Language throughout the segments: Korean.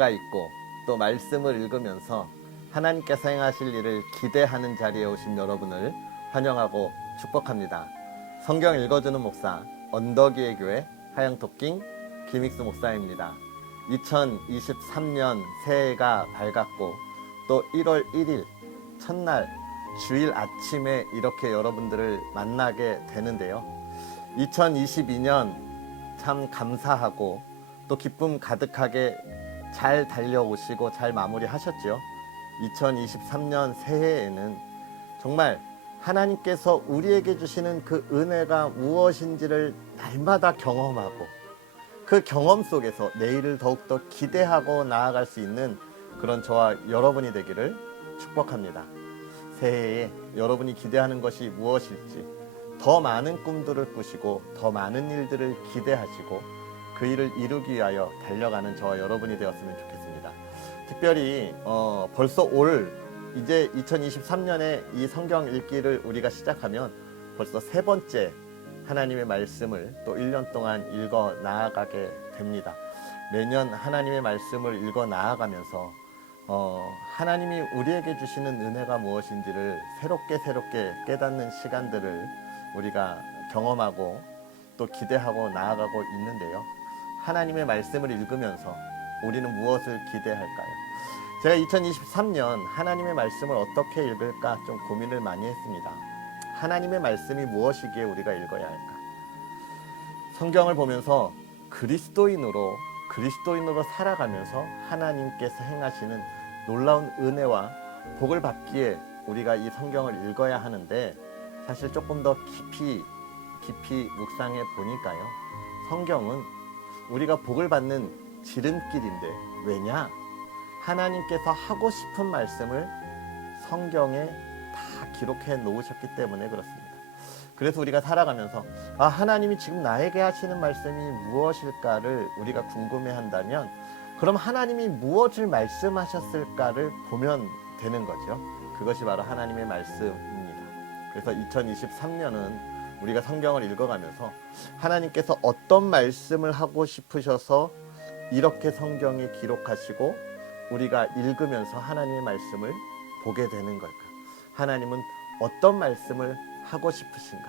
은혜가 있고 또 말씀을 읽으면서 하나님께서 행하실 일을 기대하는 자리에 오신 여러분을 환영하고 축복합니다. 성경 읽어주는 목사 언덕위의 교회 하영토킹 김익수 목사입니다. 2023년 새해가 밝았고 또 1월 1일 첫날 주일 아침에 이렇게 여러분들을 만나게 되는데요. 2022년 참 감사하고 또 기쁨 가득하게 잘 달려오시고 잘 마무리하셨죠. 2023년 새해에는 정말 하나님께서 우리에게 주시는 그 은혜가 무엇인지를 날마다 경험하고 그 경험 속에서 내일을 더욱더 기대하고 나아갈 수 있는 그런 저와 여러분이 되기를 축복합니다. 새해에 여러분이 기대하는 것이 무엇일지 더 많은 꿈들을 꾸시고 더 많은 일들을 기대하시고 그 일을 이루기 위하여 달려가는 저와 여러분이 되었으면 좋겠습니다. 특별히 벌써 이제 2023년에 이 성경 읽기를 우리가 시작하면 벌써 세 번째 하나님의 말씀을 또 1년 동안 읽어 나아가게 됩니다. 매년 하나님의 말씀을 읽어 나아가면서 하나님이 우리에게 주시는 은혜가 무엇인지를 새롭게 깨닫는 시간들을 우리가 경험하고 또 기대하고 나아가고 있는데요. 하나님의 말씀을 읽으면서 우리는 무엇을 기대할까요? 제가 2023년 하나님의 말씀을 어떻게 읽을까 좀 고민을 많이 했습니다. 하나님의 말씀이 무엇이기에 우리가 읽어야 할까? 성경을 보면서 그리스도인으로 살아가면서 하나님께서 행하시는 놀라운 은혜와 복을 받기에 우리가 이 성경을 읽어야 하는데 사실 조금 더 깊이 묵상해 보니까요. 성경은 우리가 복을 받는 지름길인데 왜냐? 하나님께서 하고 싶은 말씀을 성경에 다 기록해 놓으셨기 때문에 그렇습니다. 그래서 우리가 살아가면서 하나님이 지금 나에게 하시는 말씀이 무엇일까를 우리가 궁금해한다면 그럼 하나님이 무엇을 말씀하셨을까를 보면 되는 거죠. 그것이 바로 하나님의 말씀입니다. 그래서 2023년은 우리가 성경을 읽어가면서 하나님께서 어떤 말씀을 하고 싶으셔서 이렇게 성경에 기록하시고 우리가 읽으면서 하나님의 말씀을 보게 되는 걸까? 하나님은 어떤 말씀을 하고 싶으신가?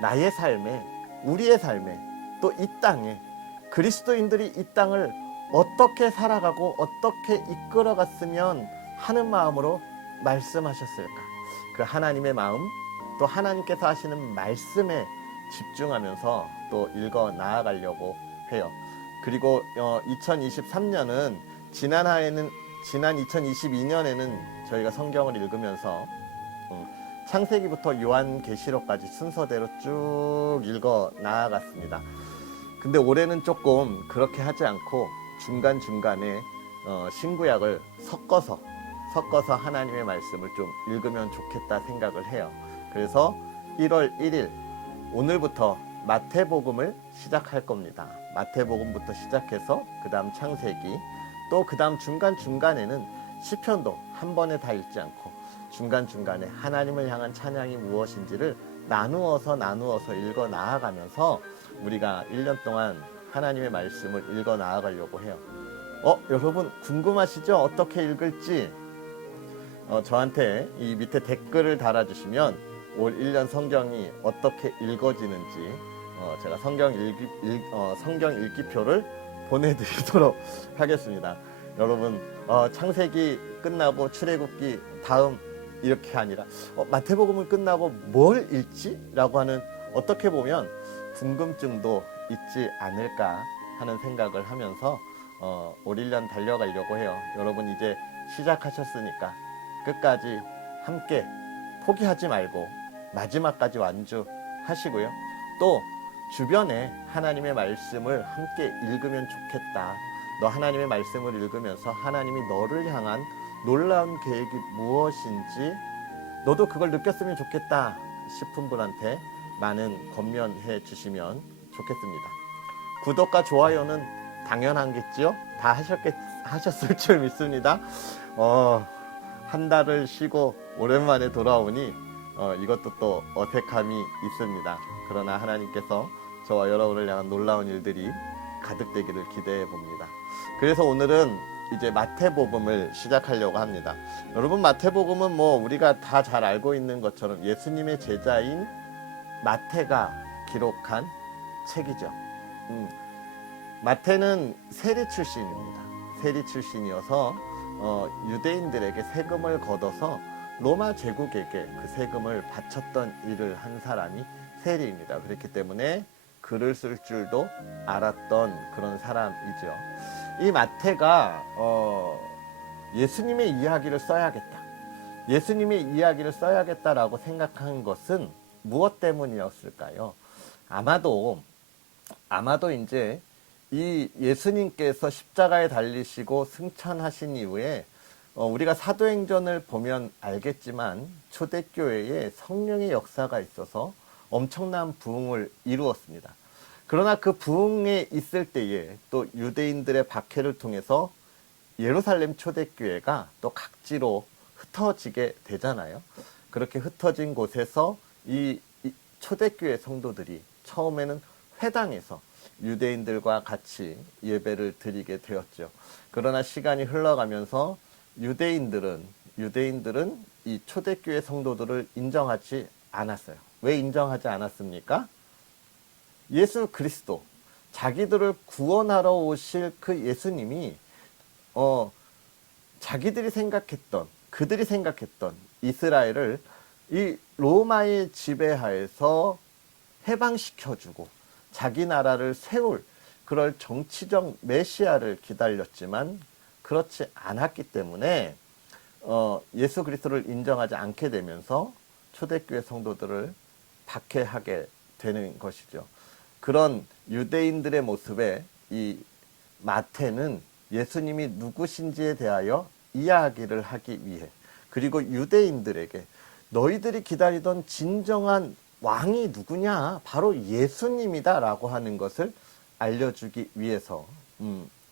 나의 삶에, 우리의 삶에, 또 이 땅에 그리스도인들이 이 땅을 어떻게 살아가고 어떻게 이끌어갔으면 하는 마음으로 말씀하셨을까? 그 하나님의 마음, 또 하나님께서 하시는 말씀에 집중하면서 또 읽어 나아가려고 해요. 그리고 2023년은 지난 2022년에는 저희가 성경을 읽으면서 창세기부터 요한계시록까지 순서대로 쭉 읽어 나아갔습니다. 근데 올해는 조금 그렇게 하지 않고 중간중간에 신구약을 섞어서 하나님의 말씀을 좀 읽으면 좋겠다 생각을 해요. 그래서 1월 1일 오늘부터 마태복음을 시작할 겁니다. 마태복음부터 시작해서 그 다음 창세기 또 그 다음 중간중간에는 시편도 한 번에 다 읽지 않고 중간중간에 하나님을 향한 찬양이 무엇인지를 나누어서 읽어 나아가면서 우리가 1년 동안 하나님의 말씀을 읽어 나아가려고 해요. 여러분 궁금하시죠? 어떻게 읽을지 저한테 이 밑에 댓글을 달아주시면 올 1년 성경이 어떻게 읽어지는지 제가 성경 읽기표를 보내드리도록 하겠습니다. 여러분 창세기 끝나고 출애굽기 다음 이렇게 아니라 마태복음을 끝나고 뭘 읽지? 라고 하는 어떻게 보면 궁금증도 있지 않을까 하는 생각을 하면서 올 1년 달려가려고 해요. 여러분 이제 시작하셨으니까 끝까지 함께 포기하지 말고 마지막까지 완주하시고요. 또 주변에 하나님의 말씀을 함께 읽으면 좋겠다. 너 하나님의 말씀을 읽으면서 하나님이 너를 향한 놀라운 계획이 무엇인지 너도 그걸 느꼈으면 좋겠다 싶은 분한테 많은 권면해 주시면 좋겠습니다. 구독과 좋아요는 당연한겠지요? 다 하셨을 줄 믿습니다. 한 달을 쉬고 오랜만에 돌아오니 이것도 또 어색함이 있습니다. 그러나 하나님께서 저와 여러분을 향한 놀라운 일들이 가득되기를 기대해 봅니다. 그래서 오늘은 이제 마태복음을 시작하려고 합니다. 여러분, 마태복음은 뭐 우리가 다 잘 알고 있는 것처럼 예수님의 제자인 마태가 기록한 책이죠. 마태는 세리 출신입니다. 세리 출신이어서 유대인들에게 세금을 걷어서 로마 제국에게 그 세금을 바쳤던 일을 한 사람이 세리입니다. 그렇기 때문에 글을 쓸 줄도 알았던 그런 사람이죠. 이 마태가 예수님의 이야기를 써야겠다. 예수님의 이야기를 써야겠다라고 생각한 것은 무엇 때문이었을까요? 아마도 이제 이 예수님께서 십자가에 달리시고 승천하신 이후에 우리가 사도행전을 보면 알겠지만 초대교회에 성령의 역사가 있어서 엄청난 부흥을 이루었습니다. 그러나 그 부흥에 있을 때에 또 유대인들의 박해를 통해서 예루살렘 초대교회가 또 각지로 흩어지게 되잖아요. 그렇게 흩어진 곳에서 이 초대교회 성도들이 처음에는 회당에서 유대인들과 같이 예배를 드리게 되었죠. 그러나 시간이 흘러가면서 유대인들은 이 초대교회 성도들을 인정하지 않았어요. 왜 인정하지 않았습니까? 예수 그리스도, 자기들을 구원하러 오실 그 예수님이 그들이 생각했던 이스라엘을 이 로마의 지배하에서 해방시켜주고 자기 나라를 세울 그럴 정치적 메시아를 기다렸지만 그렇지 않았기 때문에 예수 그리스도를 인정하지 않게 되면서 초대교회 성도들을 박해하게 되는 것이죠. 그런 유대인들의 모습에 이 마태는 예수님이 누구신지에 대하여 이야기를 하기 위해, 그리고 유대인들에게 너희들이 기다리던 진정한 왕이 누구냐? 바로 예수님이다 라고 하는 것을 알려주기 위해서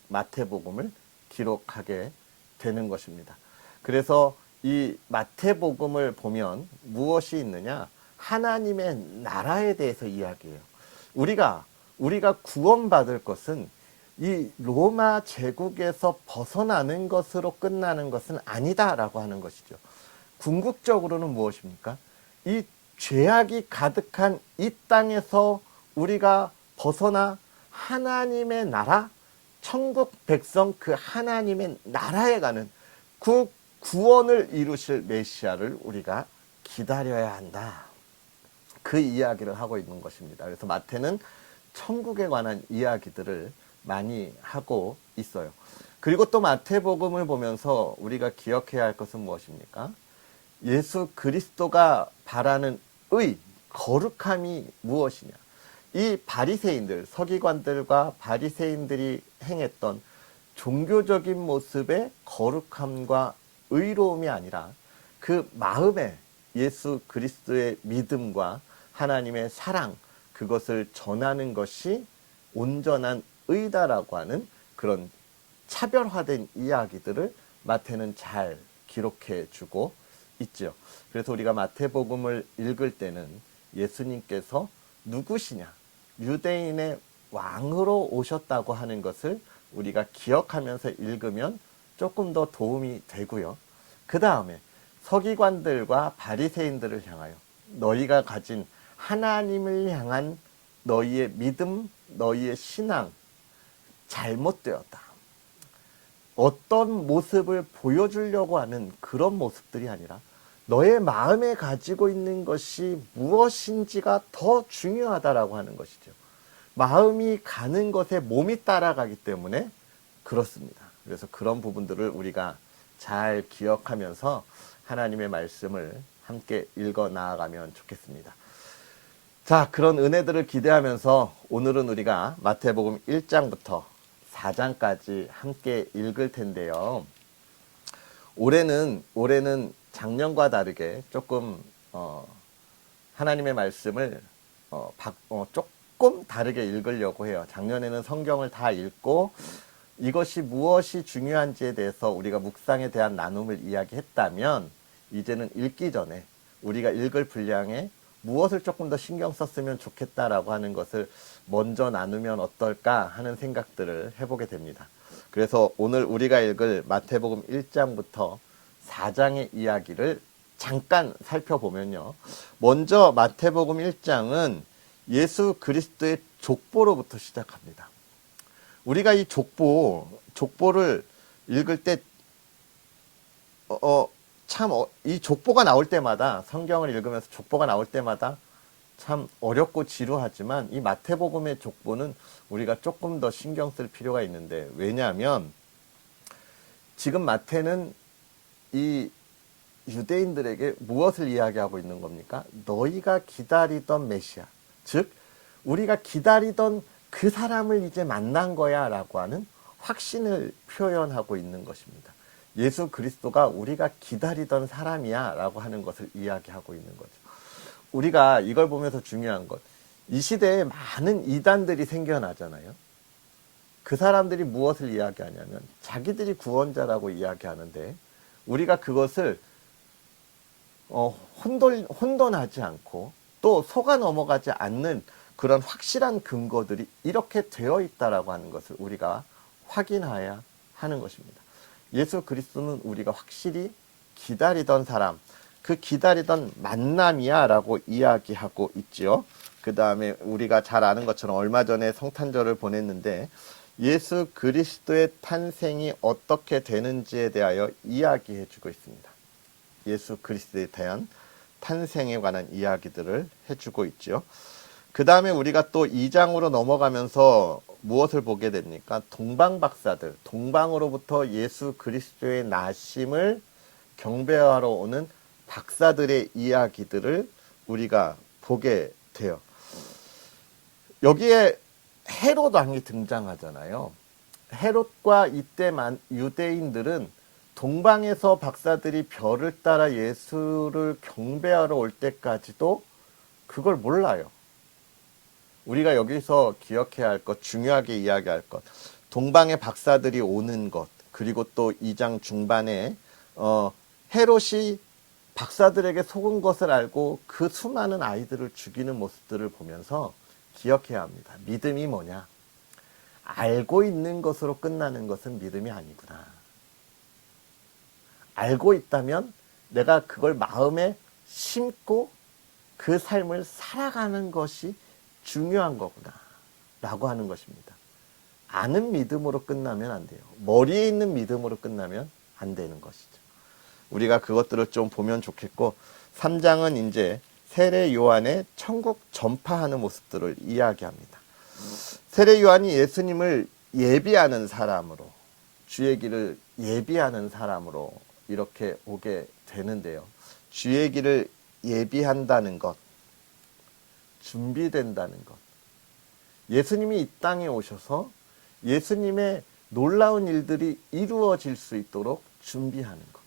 마태복음을 기록하게 되는 것입니다. 그래서 이 마태복음을 보면 무엇이 있느냐? 하나님의 나라에 대해서 이야기해요. 우리가 구원받을 것은 이 로마 제국에서 벗어나는 것으로 끝나는 것은 아니다라고 하는 것이죠. 궁극적으로는 무엇입니까? 이 죄악이 가득한 이 땅에서 우리가 벗어나 하나님의 나라, 천국 백성 그 하나님의 나라에 가는 그 구원을 이루실 메시아를 우리가 기다려야 한다. 그 이야기를 하고 있는 것입니다. 그래서 마태는 천국에 관한 이야기들을 많이 하고 있어요. 그리고 또 마태복음을 보면서 우리가 기억해야 할 것은 무엇입니까? 예수 그리스도가 바라는 거룩함이 무엇이냐? 이 바리새인들, 서기관들과 바리새인들이 행했던 종교적인 모습의 거룩함과 의로움이 아니라 그 마음에 예수 그리스도의 믿음과 하나님의 사랑, 그것을 전하는 것이 온전한 의다라고 하는 그런 차별화된 이야기들을 마태는 잘 기록해 주고 있죠. 그래서 우리가 마태복음을 읽을 때는 예수님께서 누구시냐, 유대인의 왕으로 오셨다고 하는 것을 우리가 기억하면서 읽으면 조금 더 도움이 되고요. 그 다음에 서기관들과 바리새인들을 향하여 너희가 가진 하나님을 향한 너희의 믿음, 너희의 신앙 잘못되었다. 어떤 모습을 보여주려고 하는 그런 모습들이 아니라 너의 마음에 가지고 있는 것이 무엇인지가 더 중요하다라고 하는 것이죠. 마음이 가는 것에 몸이 따라가기 때문에 그렇습니다. 그래서 그런 부분들을 우리가 잘 기억하면서 하나님의 말씀을 함께 읽어 나아가면 좋겠습니다. 자, 그런 은혜들을 기대하면서 오늘은 우리가 마태복음 1장부터 4장까지 함께 읽을 텐데요. 올해는 작년과 다르게 조금 하나님의 말씀을 조금 다르게 읽으려고 해요. 작년에는 성경을 다 읽고 이것이 무엇이 중요한지에 대해서 우리가 묵상에 대한 나눔을 이야기했다면, 이제는 읽기 전에 우리가 읽을 분량에 무엇을 조금 더 신경 썼으면 좋겠다라고 하는 것을 먼저 나누면 어떨까 하는 생각들을 해보게 됩니다. 그래서 오늘 우리가 읽을 마태복음 1장부터 4장의 이야기를 잠깐 살펴보면요. 먼저 마태복음 1장은 예수 그리스도의 족보로부터 시작합니다. 우리가 이 족보를 읽을 때 이 족보가 나올 때마다, 성경을 읽으면서 족보가 나올 때마다 참 어렵고 지루하지만 이 마태복음의 족보는 우리가 조금 더 신경 쓸 필요가 있는데, 왜냐하면 지금 마태는 이 유대인들에게 무엇을 이야기하고 있는 겁니까? 너희가 기다리던 메시아, 즉 우리가 기다리던 그 사람을 이제 만난 거야 라고 하는 확신을 표현하고 있는 것입니다. 예수 그리스도가 우리가 기다리던 사람이야 라고 하는 것을 이야기하고 있는 거죠. 우리가 이걸 보면서 중요한 것, 이 시대에 많은 이단들이 생겨나잖아요. 그 사람들이 무엇을 이야기하냐면 자기들이 구원자라고 이야기하는데, 우리가 그것을 혼돈하지 않고 또 속아 넘어가지 않는 그런 확실한 근거들이 이렇게 되어 있다라고 하는 것을 우리가 확인해야 하는 것입니다. 예수 그리스도는 우리가 확실히 기다리던 사람, 그 기다리던 만남이야 라고 이야기하고 있지요. 그 다음에 우리가 잘 아는 것처럼 얼마 전에 성탄절을 보냈는데, 예수 그리스도의 탄생이 어떻게 되는지에 대하여 이야기해 주고 있습니다. 예수 그리스도에 대한 탄생에 관한 이야기들을 해주고 있죠. 그 다음에 우리가 또 2장으로 넘어가면서 무엇을 보게 됩니까? 동방박사들, 동방으로부터 예수 그리스도의 나심을 경배하러 오는 박사들의 이야기들을 우리가 보게 돼요. 여기에 헤롯 왕이 등장하잖아요. 헤롯과 이때만 유대인들은 동방에서 박사들이 별을 따라 예수를 경배하러 올 때까지도 그걸 몰라요. 우리가 여기서 기억해야 할 것, 중요하게 이야기할 것, 동방의 박사들이 오는 것, 그리고 또 2장 중반에 헤롯이 박사들에게 속은 것을 알고 그 수많은 아이들을 죽이는 모습들을 보면서 기억해야 합니다. 믿음이 뭐냐? 알고 있는 것으로 끝나는 것은 믿음이 아니구나. 알고 있다면 내가 그걸 마음에 심고 그 삶을 살아가는 것이 중요한 거구나 라고 하는 것입니다. 아는 믿음으로 끝나면 안 돼요. 머리에 있는 믿음으로 끝나면 안 되는 것이죠. 우리가 그것들을 좀 보면 좋겠고, 3장은 이제 세례 요한의 천국 전파하는 모습들을 이야기합니다. 세례 요한이 예수님을 예비하는 사람으로, 주의 길을 예비하는 사람으로 이렇게 오게 되는데요. 주의 길을 예비한다는 것, 준비된다는 것. 예수님이 이 땅에 오셔서 예수님의 놀라운 일들이 이루어질 수 있도록 준비하는 것.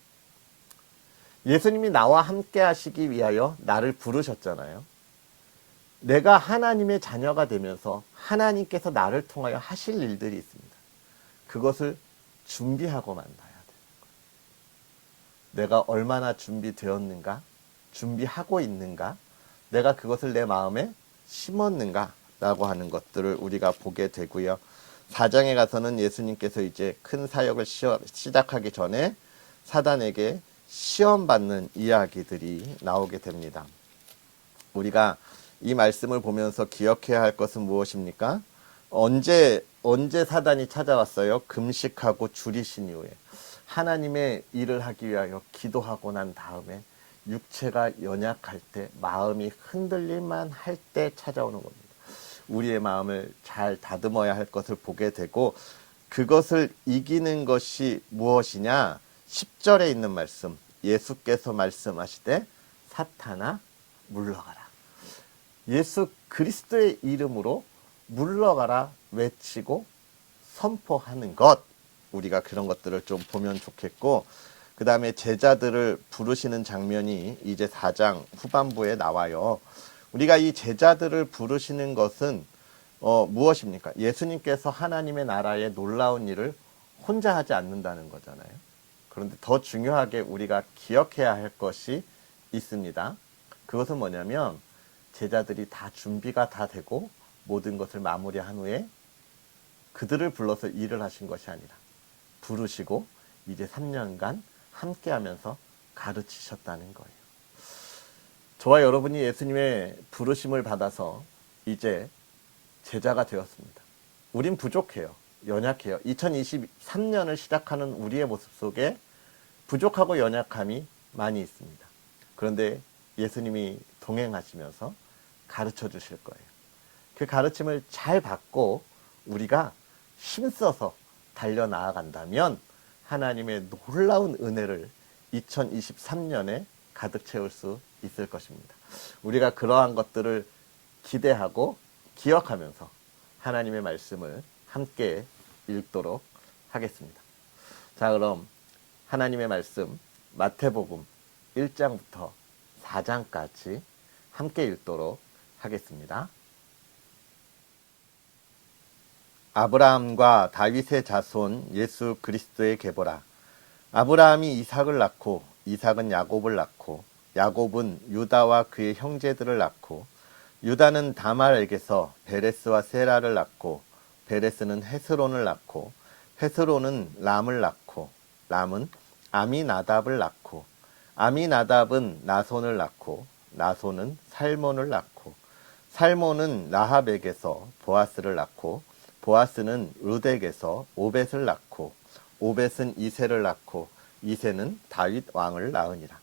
예수님이 나와 함께 하시기 위하여 나를 부르셨잖아요. 내가 하나님의 자녀가 되면서 하나님께서 나를 통하여 하실 일들이 있습니다. 그것을 준비하고 만나야 돼요. 내가 얼마나 준비되었는가? 준비하고 있는가? 내가 그것을 내 마음에 심었는가? 라고 하는 것들을 우리가 보게 되고요. 4장에 가서는 예수님께서 이제 큰 사역을 시작하기 전에 사단에게 시험받는 이야기들이 나오게 됩니다. 우리가 이 말씀을 보면서 기억해야 할 것은 무엇입니까? 언제 사단이 찾아왔어요? 금식하고 줄이신 이후에 하나님의 일을 하기 위하여 기도하고 난 다음에 육체가 연약할 때, 마음이 흔들릴만 할 때 찾아오는 겁니다. 우리의 마음을 잘 다듬어야 할 것을 보게 되고, 그것을 이기는 것이 무엇이냐? 10절에 있는 말씀, 예수께서 말씀하시되 사탄아 물러가라. 예수 그리스도의 이름으로 물러가라 외치고 선포하는 것, 우리가 그런 것들을 좀 보면 좋겠고, 그 다음에 제자들을 부르시는 장면이 이제 4장 후반부에 나와요. 우리가 이 제자들을 부르시는 것은 무엇입니까? 예수님께서 하나님의 나라의 놀라운 일을 혼자 하지 않는다는 거잖아요. 그런데 더 중요하게 우리가 기억해야 할 것이 있습니다. 그것은 뭐냐면, 제자들이 다 준비가 다 되고 모든 것을 마무리한 후에 그들을 불러서 일을 하신 것이 아니라 부르시고 이제 3년간 함께하면서 가르치셨다는 거예요. 저와 여러분이 예수님의 부르심을 받아서 이제 제자가 되었습니다. 우린 부족해요. 연약해요. 2023년을 시작하는 우리의 모습 속에 부족하고 연약함이 많이 있습니다. 그런데 예수님이 동행하시면서 가르쳐 주실 거예요. 그 가르침을 잘 받고 우리가 힘써서 달려나아간다면 하나님의 놀라운 은혜를 2023년에 가득 채울 수 있을 것입니다. 우리가 그러한 것들을 기대하고 기억하면서 하나님의 말씀을 함께 읽도록 하겠습니다. 자, 그럼 하나님의 말씀 마태복음 1장부터 4장까지 함께 읽도록 하겠습니다. 아브라함과 다윗의 자손 예수 그리스도의 계보라. 아브라함이 이삭을 낳고 이삭은 야곱을 낳고 야곱은 유다와 그의 형제들을 낳고 유다는 다말에게서 베레스와 세라를 낳고 베레스는 헤스론을 낳고 헤스론은 람을 낳고 람은 아미나답을 낳고 아미나답은 나손을 낳고 나손은 살몬을 낳고 살몬은 라합에게서 보아스를 낳고 보아스는 르덱에서 오벳을 낳고 오벳은 이새를 낳고 이새는 다윗 왕을 낳으니라.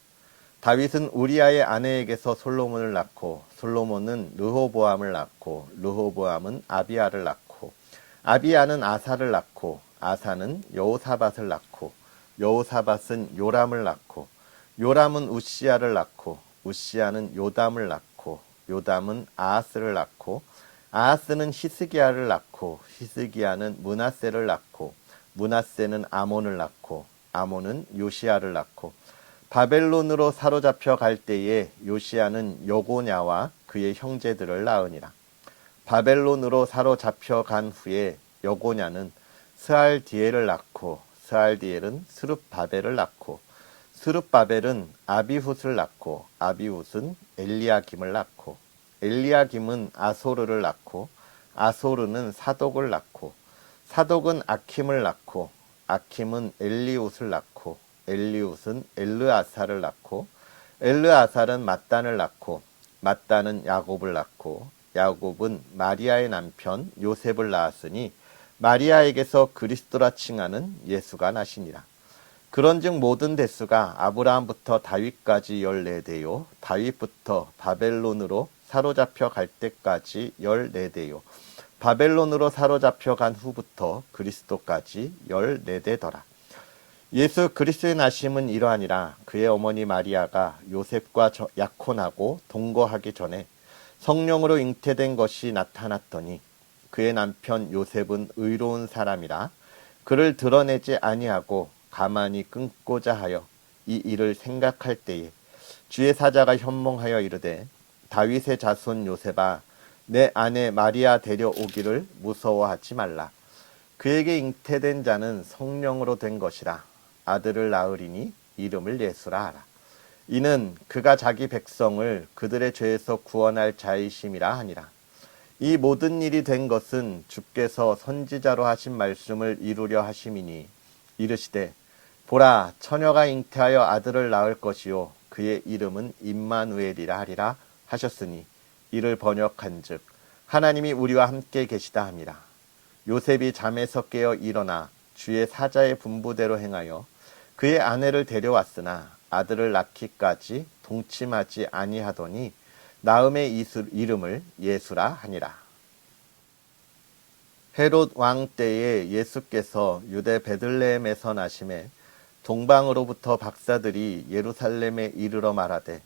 다윗은 우리아의 아내에게서 솔로몬을 낳고 솔로몬은 르호보암을 낳고 르호보암은 아비야를 낳고 아비야는 아사를 낳고 아사는 여호사밧을 낳고 여호사밧은 요람을 낳고 요람은 우시야를 낳고 우시야는 요담을 낳고 요담은 아하스를 낳고 아하스는 히스기야를 낳고 히스기야는 므낫세를 낳고 므낫세는 아몬을 낳고 아몬은 요시야를 낳고 바벨론으로 사로잡혀 갈 때에 요시야는 여고냐와 그의 형제들을 낳으니라. 바벨론으로 사로잡혀 간 후에 여고냐는 스알디엘을 낳고 스알디엘은 스룹바벨을 낳고 스룹바벨은 아비훗을 낳고 아비훗은 엘리야김을 낳고 엘리야김은 아소르를 낳고 아소르는 사독을 낳고 사독은 아킴을 낳고 아킴은 엘리웃을 낳고 엘리웃은 엘르아사를 낳고 엘르아살은 mat단을 낳고 mat단은 야곱을 낳고 야곱은 마리아의 남편 요셉을 낳았으니 마리아에게서 그리스도라 칭하는 예수가 나시니라. 그런즉 모든 대수가 아브라함부터 다윗까지 14대요 다윗부터 바벨론으로 사로잡혀 갈 때까지 14대요 바벨론으로 사로잡혀 간 후부터 그리스도까지 14대더라. 예수 그리스도의 나심은 이러하니라. 그의 어머니 마리아가 요셉과 약혼하고 동거하기 전에 성령으로 잉태된 것이 나타났더니 그의 남편 요셉은 의로운 사람이라 그를 드러내지 아니하고 가만히 끊고자 하여 이 일을 생각할 때에 주의 사자가 현몽하여 이르되 다윗의 자손 요셉아 내 아내 마리아 데려오기를 무서워하지 말라. 그에게 잉태된 자는 성령으로 된 것이라. 아들을 낳으리니 이름을 예수라 하라. 이는 그가 자기 백성을 그들의 죄에서 구원할 자이심이라 하니라. 이 모든 일이 된 것은 주께서 선지자로 하신 말씀을 이루려 하심이니 이르시되 보라 처녀가 잉태하여 아들을 낳을 것이요 그의 이름은 임마누엘이라 하리라 하셨으니 이를 번역한즉 하나님이 우리와 함께 계시다 함이라. 요셉이 잠에서 깨어 일어나 주의 사자의 분부대로 행하여 그의 아내를 데려왔으나 아들을 낳기까지 동침하지 아니하더니 나음의 이름을 예수라 하니라. 헤롯 왕 때에 예수께서 유대 베들레헴에서 나심에 동방으로부터 박사들이 예루살렘에 이르러 말하되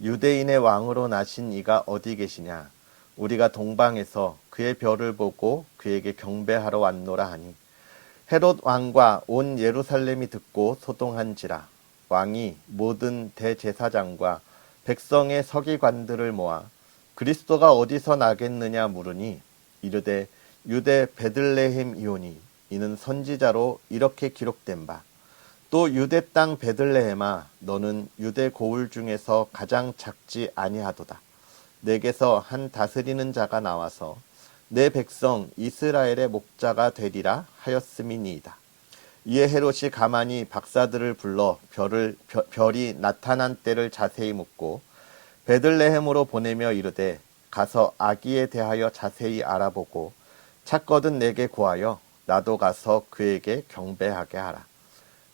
유대인의 왕으로 나신 이가 어디 계시냐. 우리가 동방에서 그의 별을 보고 그에게 경배하러 왔노라 하니 헤롯 왕과 온 예루살렘이 듣고 소동한지라. 왕이 모든 대제사장과 백성의 서기관들을 모아 그리스도가 어디서 나겠느냐 물으니 이르되 유대 베들레헴이오니 이는 선지자로 이렇게 기록된 바 또 유대 땅 베들레헴아 너는 유대 고을 중에서 가장 작지 아니하도다. 내게서 한 다스리는 자가 나와서 내 백성 이스라엘의 목자가 되리라 하였음이니이다. 이에 헤롯이 가만히 박사들을 불러 별이 나타난 때를 자세히 묻고 베들레헴으로 보내며 이르되 가서 아기에 대하여 자세히 알아보고 찾거든 내게 고하여 나도 가서 그에게 경배하게 하라.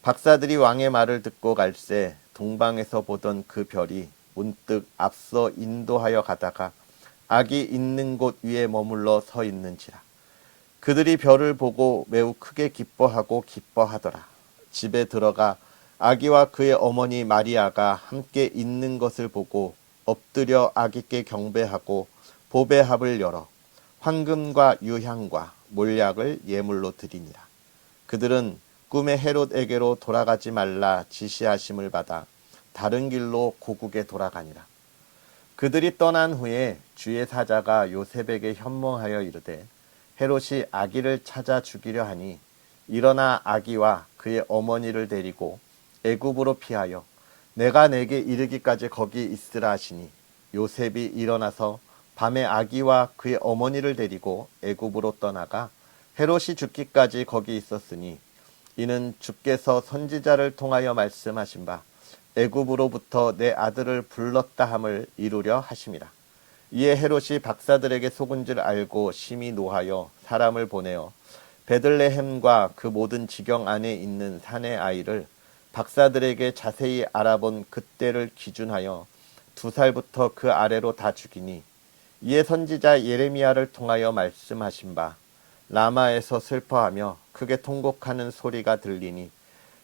박사들이 왕의 말을 듣고 갈새 동방에서 보던 그 별이 문득 앞서 인도하여 가다가 아기 있는 곳 위에 머물러 서 있는지라. 그들이 별을 보고 매우 크게 기뻐하고 기뻐하더라. 집에 들어가 아기와 그의 어머니 마리아가 함께 있는 것을 보고 엎드려 아기께 경배하고 보배합을 열어 황금과 유향과 몰약을 예물로 드리니라. 그들은 꿈에 헤롯에게로 돌아가지 말라 지시하심을 받아 다른 길로 고국에 돌아가니라. 그들이 떠난 후에 주의 사자가 요셉에게 현몽하여 이르되 헤롯이 아기를 찾아 죽이려 하니 일어나 아기와 그의 어머니를 데리고 애굽으로 피하여 내가 내게 이르기까지 거기 있으라 하시니 요셉이 일어나서 밤에 아기와 그의 어머니를 데리고 애굽으로 떠나가 헤롯이 죽기까지 거기 있었으니 이는 주께서 선지자를 통하여 말씀하신 바 애굽으로부터 내 아들을 불렀다 함을 이루려 하심이라. 이에 헤롯이 박사들에게 속은 줄 알고 심히 노하여 사람을 보내어 베들레헴과 그 모든 지경 안에 있는 산의 아이를 박사들에게 자세히 알아본 그때를 기준하여 2살부터 그 아래로 다 죽이니 이에 선지자 예레미야를 통하여 말씀하신 바 라마에서 슬퍼하며 크게 통곡하는 소리가 들리니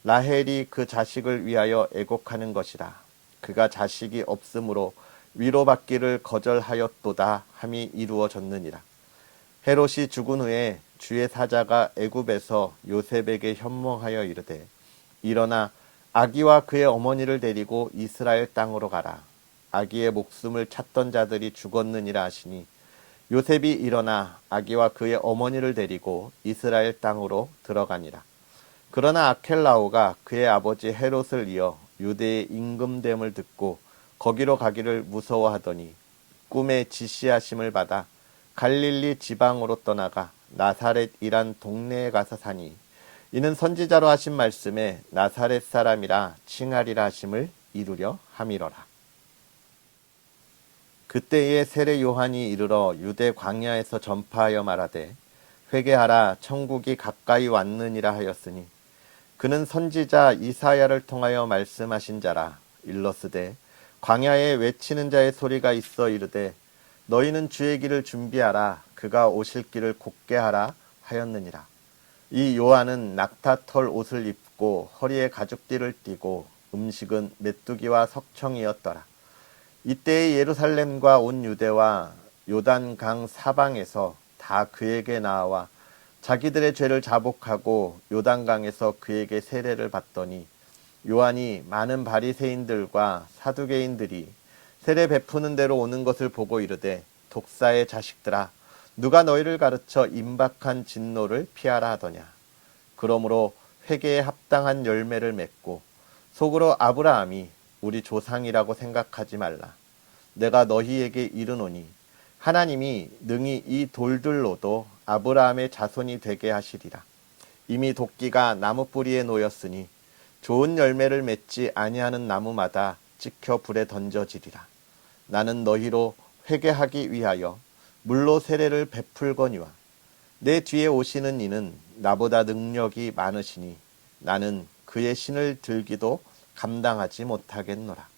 라헬이 그 자식을 위하여 애곡하는 것이라. 그가 자식이 없으므로 위로받기를 거절하였도다 함이 이루어졌느니라. 헤롯이 죽은 후에 주의 사자가 애굽에서 요셉에게 현몽하여 이르되 일어나 아기와 그의 어머니를 데리고 이스라엘 땅으로 가라. 아기의 목숨을 찾던 자들이 죽었느니라 하시니 요셉이 일어나 아기와 그의 어머니를 데리고 이스라엘 땅으로 들어가니라. 그러나 아켈라오가 그의 아버지 헤롯을 이어 유대의 임금됨을 듣고 거기로 가기를 무서워하더니 꿈에 지시하심을 받아 갈릴리 지방으로 떠나가 나사렛이란 동네에 가서 사니 이는 선지자로 하신 말씀에 나사렛 사람이라 칭하리라 하심을 이루려 함이로라. 그때에 세례 요한이 이르러 유대 광야에서 전파하여 말하되 회개하라 천국이 가까이 왔느니라 하였으니 그는 선지자 이사야를 통하여 말씀하신 자라. 일러스되 광야에 외치는 자의 소리가 있어 이르되 너희는 주의 길을 준비하라 그가 오실 길을 곧게 하라 하였느니라. 이 요한은 낙타털 옷을 입고 허리에 가죽띠를 띠고 음식은 메뚜기와 석청이었더라. 이때의 예루살렘과 온 유대와 요단강 사방에서 다 그에게 나와 자기들의 죄를 자복하고 요단강에서 그에게 세례를 받더니 요한이 많은 바리새인들과 사두개인들이 세례 베푸는 대로 오는 것을 보고 이르되 독사의 자식들아 누가 너희를 가르쳐 임박한 진노를 피하라 하더냐. 그러므로 회개에 합당한 열매를 맺고 속으로 아브라함이 우리 조상이라고 생각하지 말라. 내가 너희에게 이르노니 하나님이 능히 이 돌들로도 아브라함의 자손이 되게 하시리라. 이미 도끼가 나무 뿌리에 놓였으니 좋은 열매를 맺지 아니하는 나무마다 찍혀 불에 던져지리라. 나는 너희로 회개하기 위하여 물로 세례를 베풀거니와 내 뒤에 오시는 이는 나보다 능력이 많으시니 나는 그의 신을 들기도 감당하지 못하겠노라.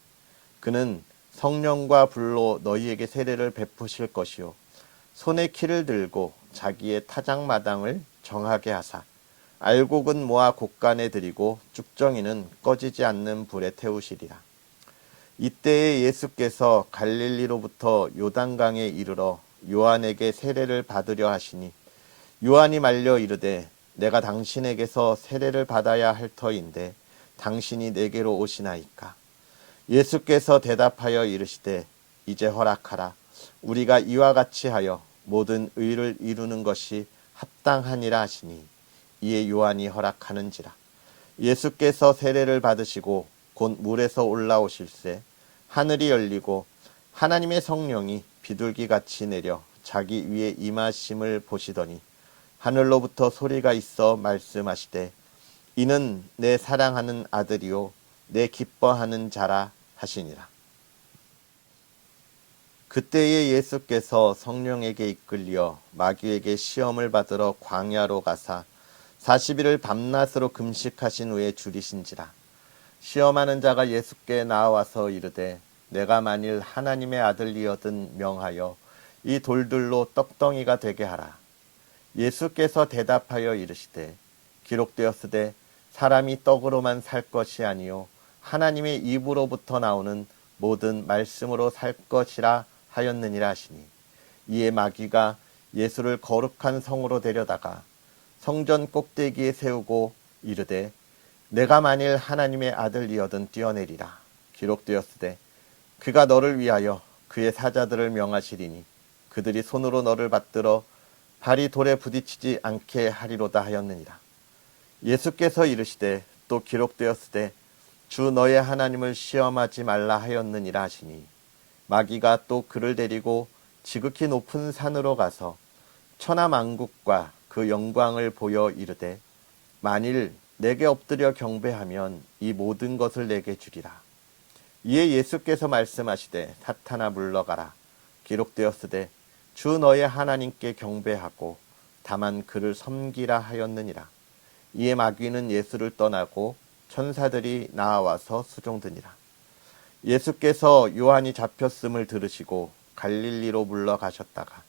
그는 성령과 불로 너희에게 세례를 베푸실 것이요 손에 키를 들고 자기의 타작마당을 정하게 하사 알곡은 모아 곡간에 들이고 쭉정이는 꺼지지 않는 불에 태우시리라. 이때에 예수께서 갈릴리로부터 요단강에 이르러 요한에게 세례를 받으려 하시니 요한이 말려 이르되 내가 당신에게서 세례를 받아야 할 터인데 당신이 내게로 오시나이까. 예수께서 대답하여 이르시되 이제 허락하라. 우리가 이와 같이 하여 모든 의를 이루는 것이 합당하니라 하시니 이에 요한이 허락하는지라. 예수께서 세례를 받으시고 곧 물에서 올라오실새 하늘이 열리고 하나님의 성령이 비둘기같이 내려 자기 위에 임하심을 보시더니 하늘로부터 소리가 있어 말씀하시되 이는 내 사랑하는 아들이요 내 기뻐하는 자라 하시니라. 그때에 예수께서 성령에게 이끌려 마귀에게 시험을 받으러 광야로 가사 40일을 밤낮으로 금식하신 후에 줄이신지라. 시험하는 자가 예수께 나와서 이르되 내가 만일 하나님의 아들이거든 명하여 이 돌들로 떡덩이가 되게 하라. 예수께서 대답하여 이르시되 기록되었으되 사람이 떡으로만 살 것이 아니요 하나님의 입으로부터 나오는 모든 말씀으로 살 것이라 하였느니라 하시니, 이에 마귀가 예수를 거룩한 성으로 데려다가 성전 꼭대기에 세우고 이르되 내가 만일 하나님의 아들이거든 뛰어내리라. 기록되었으되 그가 너를 위하여 그의 사자들을 명하시리니 그들이 손으로 너를 받들어 발이 돌에 부딪히지 않게 하리로다 하였느니라. 예수께서 이르시되 또 기록되었으되 주 너의 하나님을 시험하지 말라 하였느니라 하시니, 마귀가 또 그를 데리고 지극히 높은 산으로 가서 천하만국과 그 영광을 보여 이르되 만일 내게 엎드려 경배하면 이 모든 것을 내게 주리라. 이에 예수께서 말씀하시되 사탄아 물러가라. 기록되었으되 주 너의 하나님께 경배하고 다만 그를 섬기라 하였느니라. 이에 마귀는 예수를 떠나고 천사들이 나와서 수종드니라. 예수께서 요한이 잡혔음을 들으시고 갈릴리로 물러가셨다가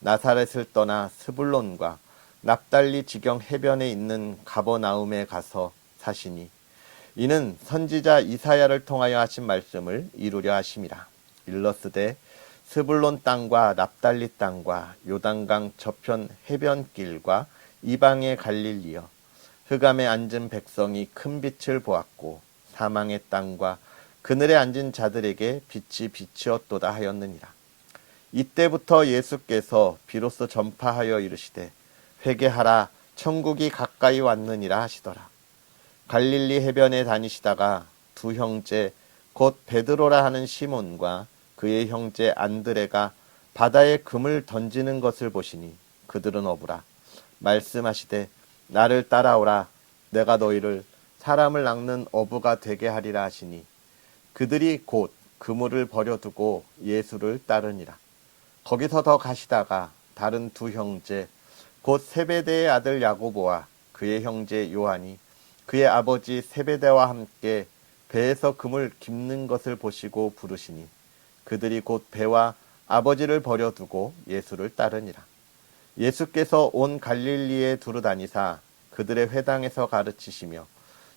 나사렛을 떠나 스불론과 납달리 지경 해변에 있는 가버나움에 가서 사시니, 이는 선지자 이사야를 통하여 하신 말씀을 이루려 하심이라. 일러스되 스불론 땅과 납달리 땅과 요단강 저편 해변길과 이방의 갈릴리여, 흑암에 앉은 백성이 큰 빛을 보았고 사망의 땅과 그늘에 앉은 자들에게 빛이 비치었도다 하였느니라. 이때부터 예수께서 비로소 전파하여 이르시되 회개하라 천국이 가까이 왔느니라 하시더라. 갈릴리 해변에 다니시다가 두 형제 곧 베드로라 하는 시몬과 그의 형제 안드레가 바다에 금을 던지는 것을 보시니 그들은 어부라. 말씀하시되 나를 따라오라. 내가 너희를 사람을 낚는 어부가 되게 하리라 하시니, 그들이 곧 그물을 버려두고 예수를 따르니라. 거기서 더 가시다가 다른 두 형제 곧 세베대의 아들 야고보와 그의 형제 요한이 그의 아버지 세베대와 함께 배에서 금을 깁는 것을 보시고 부르시니, 그들이 곧 배와 아버지를 버려두고 예수를 따르니라. 예수께서 온 갈릴리에 두루 다니사 그들의 회당에서 가르치시며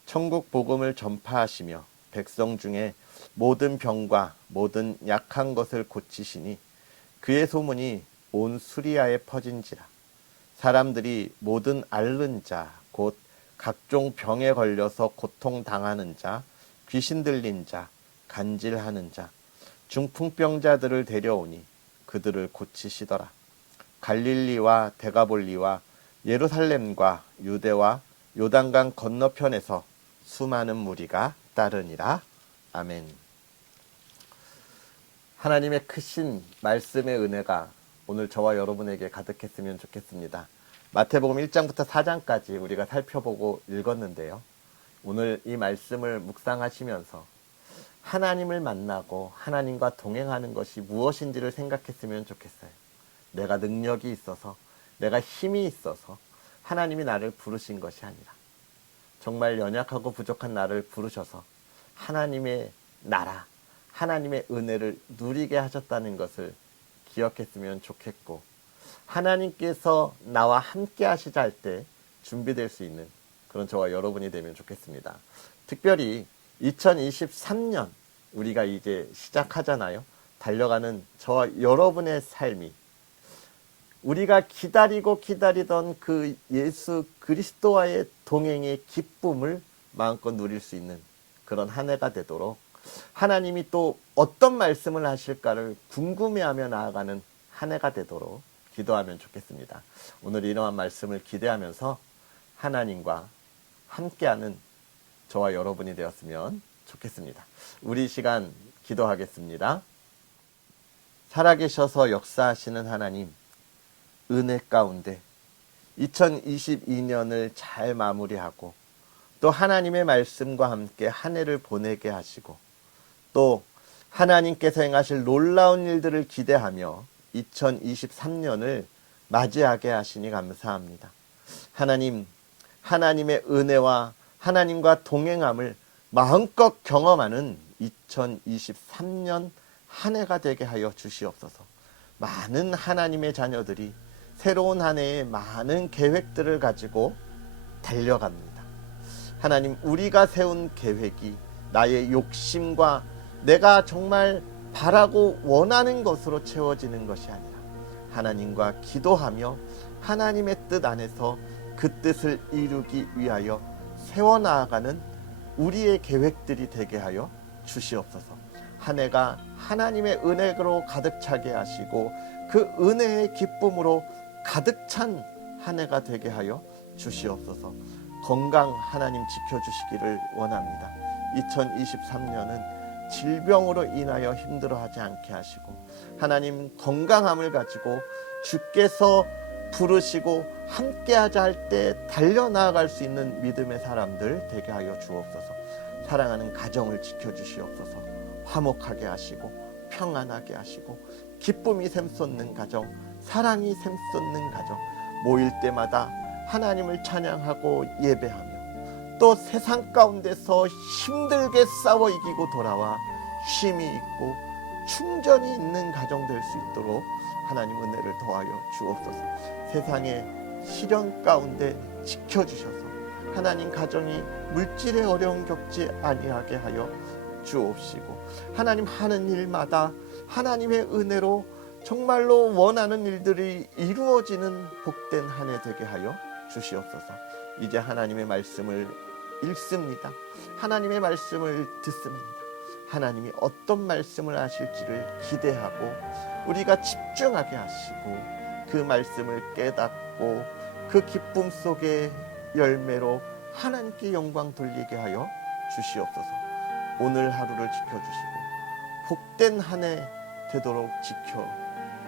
천국 복음을 전파하시며 백성 중에 모든 병과 모든 약한 것을 고치시니, 그의 소문이 온 수리아에 퍼진지라. 사람들이 모든 앓는 자 곧 각종 병에 걸려서 고통당하는 자, 귀신 들린 자, 간질하는 자, 중풍병자들을 데려오니 그들을 고치시더라. 갈릴리와 데가볼리와 예루살렘과 유대와 요단강 건너편에서 수많은 무리가 따르니라. 아멘. 하나님의 크신 말씀의 은혜가 오늘 저와 여러분에게 가득했으면 좋겠습니다. 마태복음 1장부터 4장까지 우리가 살펴보고 읽었는데요. 오늘 이 말씀을 묵상하시면서 하나님을 만나고 하나님과 동행하는 것이 무엇인지를 생각했으면 좋겠어요. 내가 능력이 있어서, 내가 힘이 있어서 하나님이 나를 부르신 것이 아니라 정말 연약하고 부족한 나를 부르셔서 하나님의 나라, 하나님의 은혜를 누리게 하셨다는 것을 기억했으면 좋겠고, 하나님께서 나와 함께 하시자 할 때 준비될 수 있는 그런 저와 여러분이 되면 좋겠습니다. 특별히 2023년 우리가 이제 시작하잖아요. 달려가는 저와 여러분의 삶이 우리가 기다리고 기다리던 그 예수 그리스도와의 동행의 기쁨을 마음껏 누릴 수 있는 그런 한 해가 되도록, 하나님이 또 어떤 말씀을 하실까를 궁금해하며 나아가는 한 해가 되도록 기도하면 좋겠습니다. 오늘 이러한 말씀을 기대하면서 하나님과 함께하는 저와 여러분이 되었으면 좋겠습니다. 우리 시간 기도하겠습니다. 살아계셔서 역사하시는 하나님, 은혜 가운데 2022년을 잘 마무리하고 또 하나님의 말씀과 함께 한 해를 보내게 하시고 또 하나님께서 행하실 놀라운 일들을 기대하며 2023년을 맞이하게 하시니 감사합니다. 하나님, 하나님의 은혜와 하나님과 동행함을 마음껏 경험하는 2023년 한 해가 되게 하여 주시옵소서. 많은 하나님의 자녀들이 새로운 한 해에 많은 계획들을 가지고 달려갑니다. 하나님, 우리가 세운 계획이 나의 욕심과 내가 정말 바라고 원하는 것으로 채워지는 것이 아니라 하나님과 기도하며 하나님의 뜻 안에서 그 뜻을 이루기 위하여 세워나가는 우리의 계획들이 되게 하여 주시옵소서. 한 해가 하나님의 은혜로 가득 차게 하시고 그 은혜의 기쁨으로 가득 찬 한 해가 되게 하여 주시옵소서. 건강 하나님 지켜주시기를 원합니다. 2023년은 질병으로 인하여 힘들어하지 않게 하시고 하나님 건강함을 가지고 주께서 부르시고 함께하자 할 때 달려나아갈 수 있는 믿음의 사람들 되게 하여 주옵소서. 사랑하는 가정을 지켜주시옵소서. 화목하게 하시고 평안하게 하시고 기쁨이 샘솟는 가정, 사랑이 샘솟는 가정, 모일 때마다 하나님을 찬양하고 예배하며 또 세상 가운데서 힘들게 싸워 이기고 돌아와 쉼이 있고 충전이 있는 가정 될 수 있도록 하나님 은혜를 더하여 주옵소서. 세상의 시련 가운데 지켜주셔서 하나님 가정이 물질의 어려움 겪지 아니하게 하여 주옵시고 하나님 하는 일마다 하나님의 은혜로 정말로 원하는 일들이 이루어지는 복된 한 해 되게 하여 주시옵소서. 이제 하나님의 말씀을 읽습니다. 하나님의 말씀을 듣습니다. 하나님이 어떤 말씀을 하실지를 기대하고 우리가 집중하게 하시고 그 말씀을 깨닫고 그 기쁨 속의 열매로 하나님께 영광 돌리게 하여 주시옵소서. 오늘 하루를 지켜주시고 복된 한 해 되도록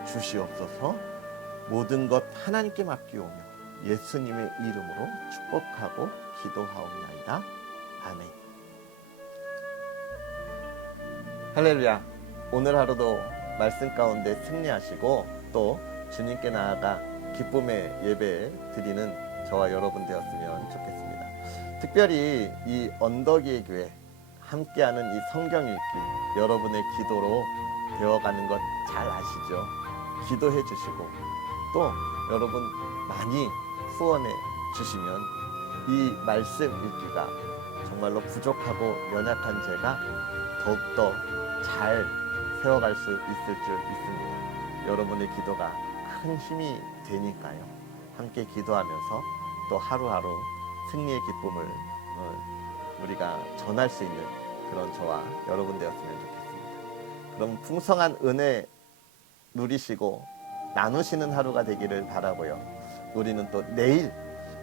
지켜주시옵소서. 모든 것 하나님께 맡기오며 예수님의 이름으로 축복하고 기도하옵나이다. 아멘. 할렐루야. 오늘 하루도 말씀 가운데 승리하시고 또 주님께 나아가 기쁨의 예배 드리는 저와 여러분 되었으면 좋겠습니다. 특별히 이 언덕이의 교회 함께하는 이 성경 읽기 여러분의 기도로 되어가는 것 잘 아시죠? 기도해 주시고 또 여러분 많이 후원해 주시면 이 말씀 읽기가 정말로 부족하고 연약한 제가 더욱더 잘 세워갈 수 있을 줄 믿습니다. 여러분의 기도가 큰 힘이 되니까요. 함께 기도하면서 또 하루하루 승리의 기쁨을 우리가 전할 수 있는 그런 저와 여러분 되었으면 좋겠습니다. 그럼 풍성한 은혜 누리시고 나누시는 하루가 되기를 바라고요. 우리는 또 내일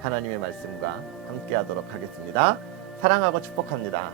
하나님의 말씀과 함께 하도록 하겠습니다. 사랑하고 축복합니다.